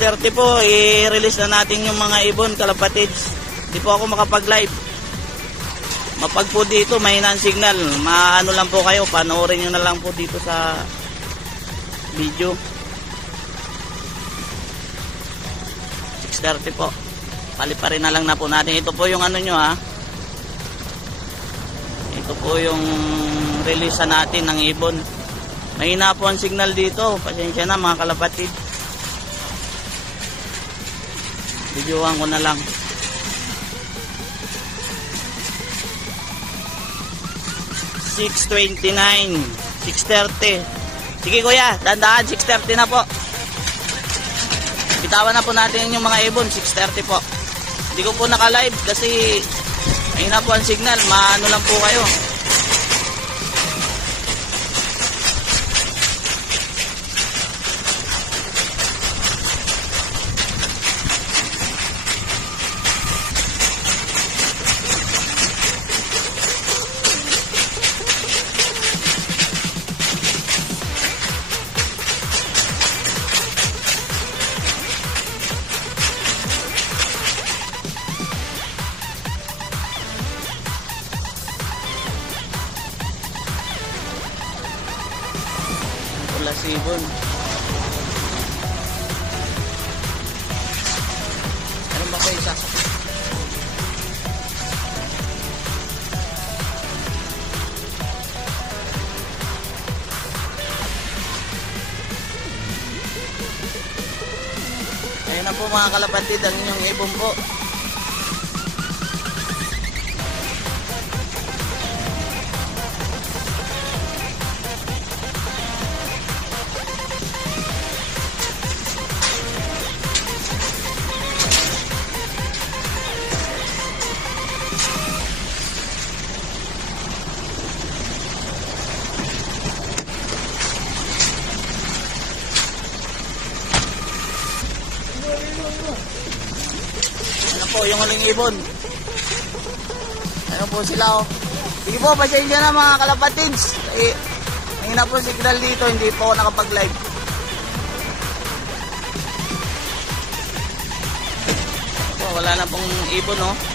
6:30 po, i-release na natin yung mga ibon, kalapatids. Hindi po ako makapag-live. Mapag po dito, mahina ang signal. Maano lang po kayo, panoorin nyo na lang po dito sa video. 6:30 po. Paliparin na lang na po natin. Ito po yung ano nyo ha. Ito po yung release natin ng ibon. Mahina po ang signal dito. Pasensya na mga kalapatid. Videoan ko na lang. 6:29, 6:30. Sige kuya, dandaan, 6:30 na po. Bitawan na po natin yung mga ibon, 6:30 po. Hindi ko po naka-live kasi mahina po ang signal. Maano lang po kayo. Ibon. Ano ba kayo isa? Ayun na po mga kalapatid, ang inyong ibon po. Ano po yung huling ibon? Ano po sila oh. Sige po, pasensya na mga kalapatids. Ngayon na po signal dito, hindi po ako nakapag-live. Wala na pong ibon oh.